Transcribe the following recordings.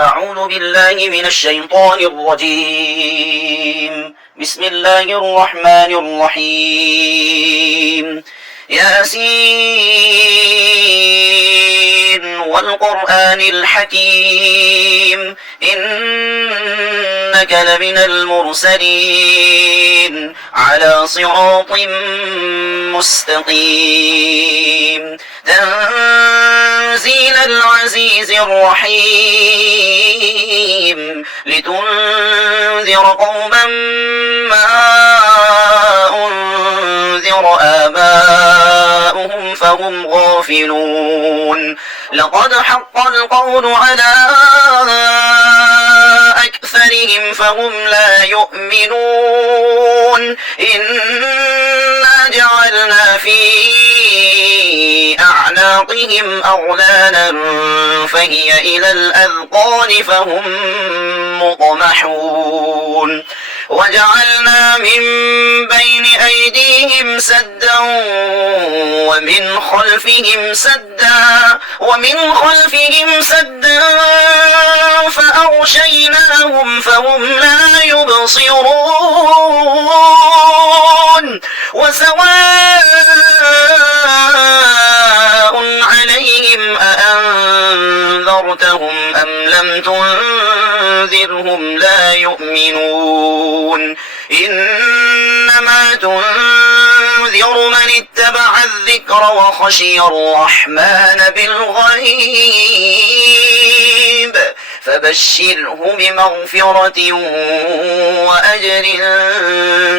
أعوذ بالله من الشيطان الرجيم. بسم الله الرحمن الرحيم. ياسين والقرآن الحكيم إنك لمن المرسلين على صراط مستقيم تنزيل العزيز الرحيم لتنذر قوما ما أنذر آباؤهم فهم غافلون لقد حق القول على أكثرهم فهم لا يؤمنون إنا جعلنا في أعناقهم أغلالا فهي إلى الأذقان فهم مطمحون وجعلنا من بين أيديهم سدا ومن خلفهم سدا فأغشيناهم فهم لا يبصرون وسواء عليهم أأنذرتهم أم لم تنذرهم لا يؤمنون إنما تنذر من اتبع الذكر وخشي الرحمن بالغيب فبشره بمغفرة وأجر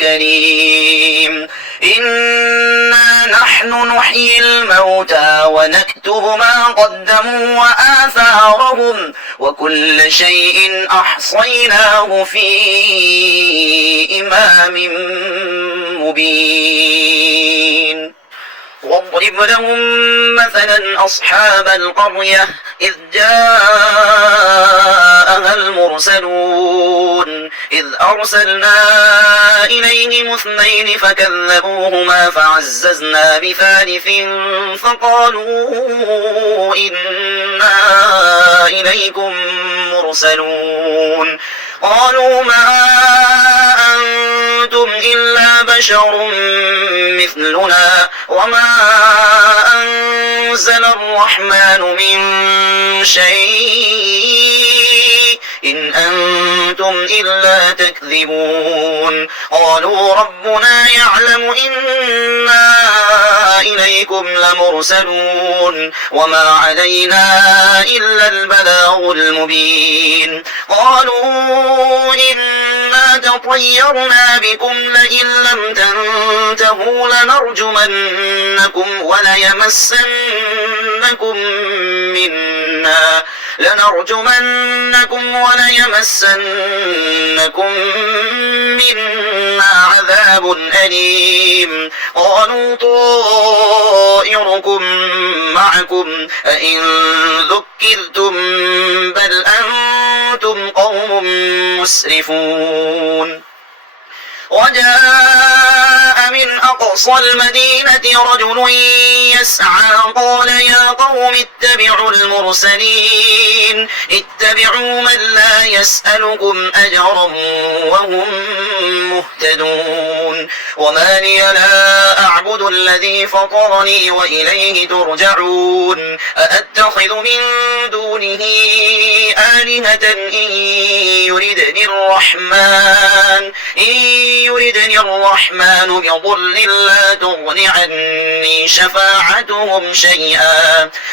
كريم إنا نحن نحيي الموتى ونكتب ما قدموا وآثارهم وكل شيء أحصيناه في إمام مبين واضرب لهم مثلا أصحاب القرية إذ جاءها المرسلون إذ أرسلنا إليهم اثنين فكذبوهما فعززنا بثالث فقالوا إنا إليكم مرسلون قالوا ما أنتم إلا بشر مثلنا وما أنزل الرحمن من شيء إن أنتم إلا تكذبون قالوا ربنا يعلم إنا إليكم لمرسلون وما علينا إلا البلاغ المبين قالوا إنا تطيرنا بكم لئن لم تنتهوا لنرجمنكم وليمسنكم منا عذاب أليم قالوا طائركم معكم أئن ذكرتم بل أنتم قوم مسرفون وجاء من أقصى المدينة رجل يسعى قال يا قوم اتبعوا المرسلين اتبعوا من لا يسألكم أجرا وهم مهتدون وما لي لا أعبد الذي فطرني وإليه ترجعون أأتخذ من دونه آلهة إن يردني الرحمن بضر لا تغن عني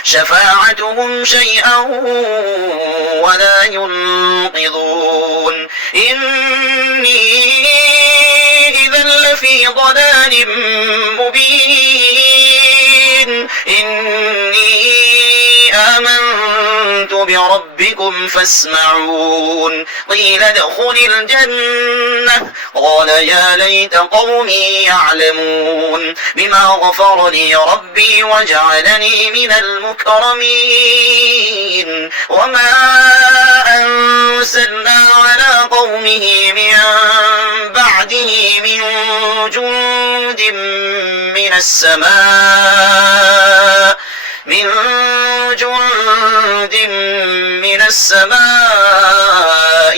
شفاعتهم شيئا ولا ينقذون إني إذا لفي ضلال مبين إني آمنت بربكم فاسمعون قيل ادخل الجنة قال يا ليت قومي يعلمون بما غفر لي ربي وجعلني من المكرمين وما أنزلنا على قومه من بعده من جند من السماء من جند من السماء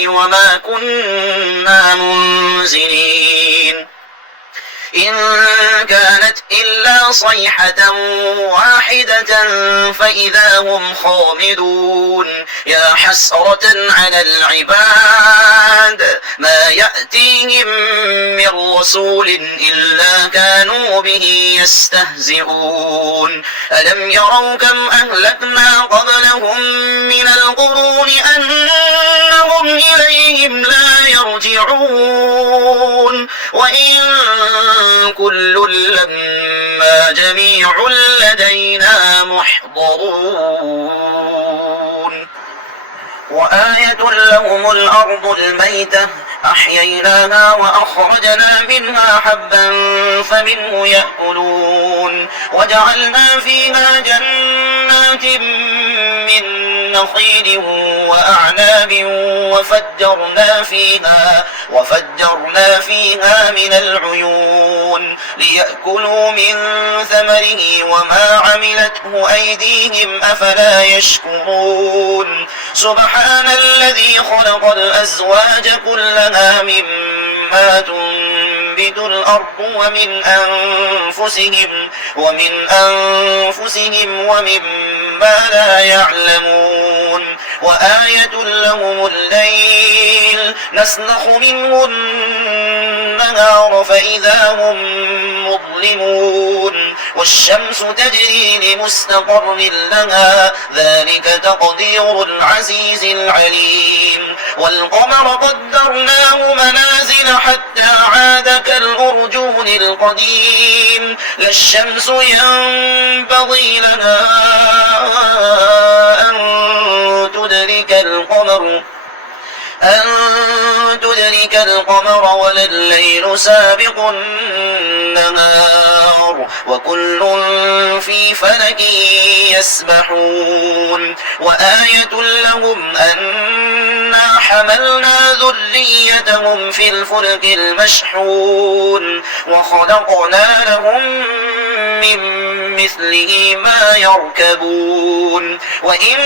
وما كنا منزلين إن كانت إلا صيحة واحدة فإذا هم خامدون يا حسرة على العباد ما يأتيهم من رسول إلا كانوا به يستهزئون ألم يروا كم أهلكنا قبلهم من القرون أنهم إليهم لا يرجعون وإن كل لما جميع لدينا محضرون وآية لهم الأرض الميتة أحييناها وأخرجنا منها حبا فمنه يأكلون وجعلنا فيها جنات من نخيل وأعناب وفجرنا فيها من العيون ليأكلوا من ثمره وما عملته أيديهم أفلا يشكرون سبحان الذي خلق الأزواج كلها مما تنبت الأرض ومن أنفسهم ومما لا يعلمون وآية لهم الليل نسلخ منه النهار فإذا هم مظلمون والشمس تجري لمستقر لها ذلك تقدير العزيز العليم والقمر قدرناه منازل حتى عاد كالأرجون القديم لا الشمس ينبغي لها أن تدرك القمر ولا الليل سابق النهار وكل في فلك يسبحون وآية لهم أنا حملنا ذريتهم في الفلك المشحون وخلقنا لهم من مثله ما يركبون وإن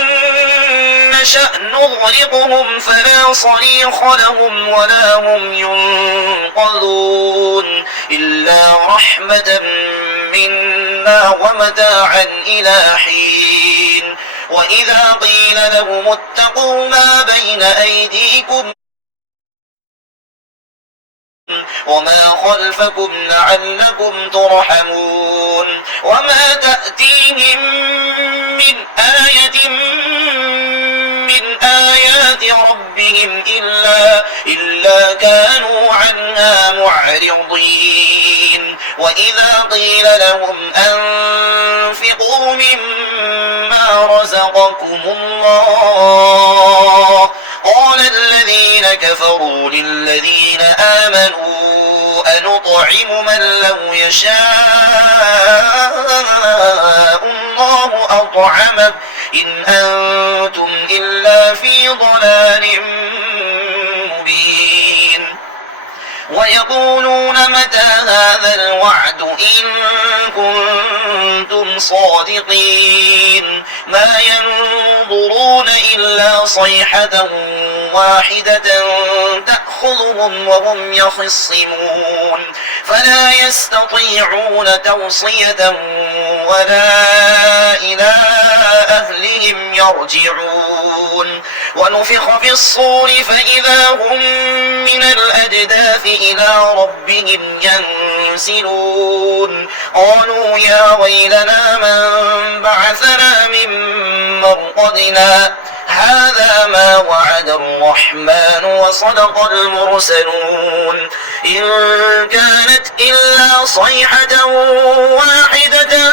نشأ نغرقهم فلا صريخ لهم ولا هم ينقذون إلا رحمة منا ومتاعا إلى حين وإذا قيل لهم اتقوا ما بين أيديكم وما خلفكم لعلكم ترحمون وما تأتيهم من آية من آيات ربهم إلا كانوا عنها معرضين وإذا قيل لهم أنفقوا مما رزقكم الله قال الذين كفروا للذين آمنوا أنطعم من لو يشاء الله أطعمه إن أنتم إلا في ضلال مبين ويقولون متى هذا الوعد إن كنتم صادقين ما ينظرون إلا صيحة واحدة تأخذهم وهم يخصمون فلا يستطيعون توصية ولا إلى أهلهم يرجعون ونفخ في الصور فإذا هم من الأجداث إلى ربهم ينسلون قالوا يا ويلنا من بعثنا من مرقدنا هذا ما وعد الرحمن وصدق المرسلون إن كانت إلا صيحة واحدة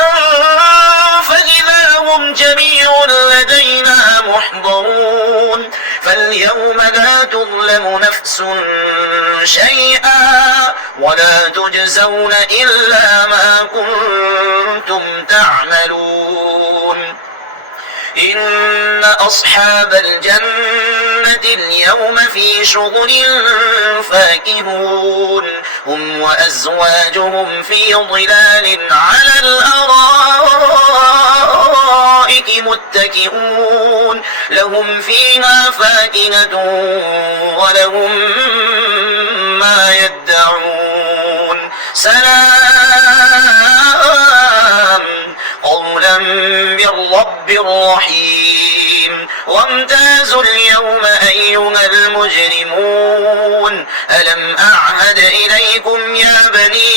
فإذا هم جميع لدينا محضرون فاليوم لا تظلم نفس شيئا ولا تجزون إلا ما كنتم تعملون إن أصحاب الجنة اليوم في شغل فاكهون هم وأزواجهم في ظلال على الأرائك الأرائك متكئون لهم فيها فاكهة ولهم ما يدعون سلام قولا من رب رحيم وامتازوا اليوم أيها المجرمون ألم أعهد إليكم يا بني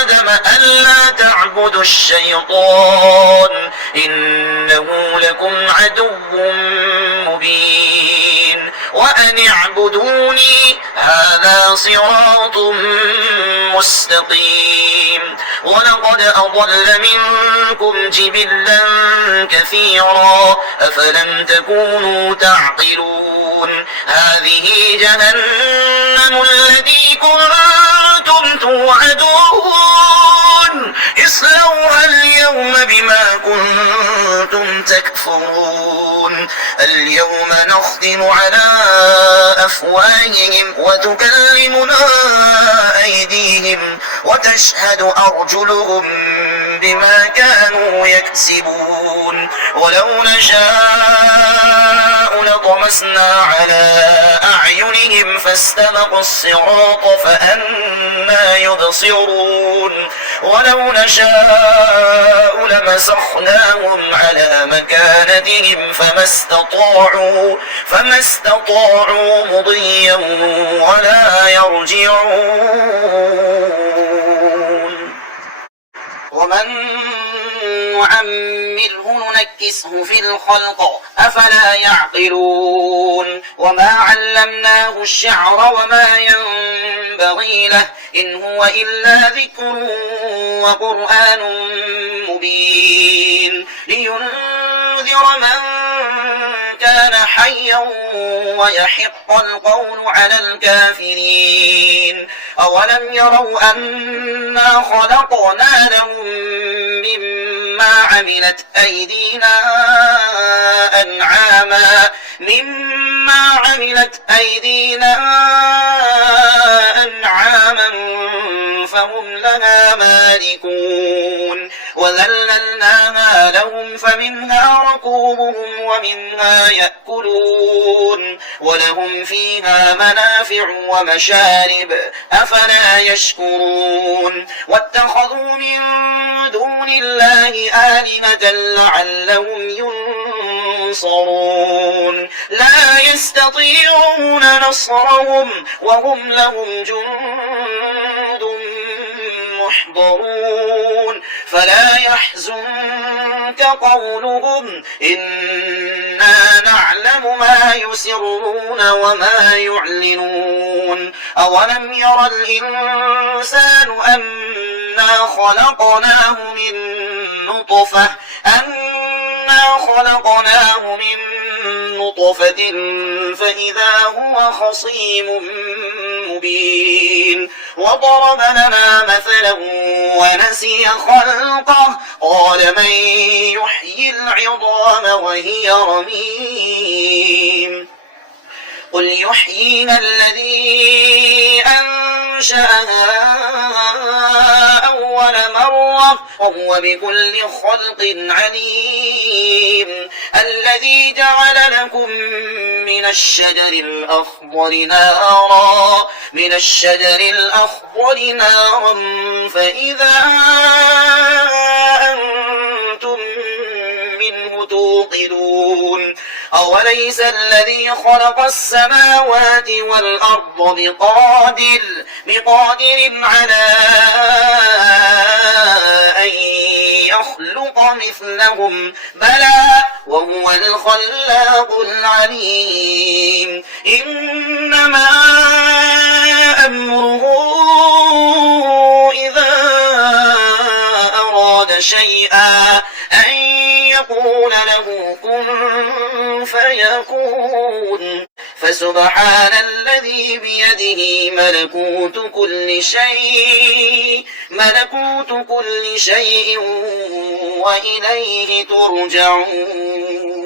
آدم ألا تعبدوا الشيطان إنه لكم عدو مبين وأن اعبدوني هذا صراط مستقيم ولقد أضل منكم جبلا كثيرا أفلم تكونوا تعقلون هذه جهنم التي كنتم توعدون اصلوها اليوم بما كنتم تكفرون اليوم نختم على أفواههم وتكلمنا أيديهم وتشهد أرجلهم بما كانوا يكسبون ولو نشاء لطمسنا على أعينهم فاستبقوا الصراط فأنى يبصرون ولو نشاء لمسخناهم على مكانتهم فما استطاعوا مضيا ولا يرجعون ومن نعمره ننكسه في الخلق أفلا يعقلون وما علمناه الشعر وما ينبغي له إن هو إلا ذكر وقرآن مبين لينذر من كان حيا ويحق القول على الكافرين أولم يروا أنا خلقنا لهم مما عملت أيدينا أنعاما فهم لها مالكون وذللناها لهم فمنها ركوبهم ومنها يأكلون ولهم فيها منافع ومشارب أفلا يشكرون واتخذوا من دون الله آلهة لعلهم ينصرون لا يستطيعون نصرهم وهم لهم جند محضرون فلا يحزنك قولهم إنا نعلم ما يسرون وما يعلنون أولم ير الإنسان أنا خلقناه من نطفة فإذا هو خصيم مبين وضرب لنا مثلا ونسي خلقه قال من يحيي العظام وهي رميم قل يحييها الذي أنشأها أول مرة وهو بكل خلق عليم الذي جعل لكم من الشجر الأخضر نارا فإذا أنتم منه توقدون أوليس الذي خلق السماوات والأرض بقادر على أن يخلق مثلهم بلى وهو الخلاق العليم إنما أمره إذا أراد شيئا أن يقول له كن فيكون فسبحان الذي بيده ملكوت كل شيء وإليه ترجعون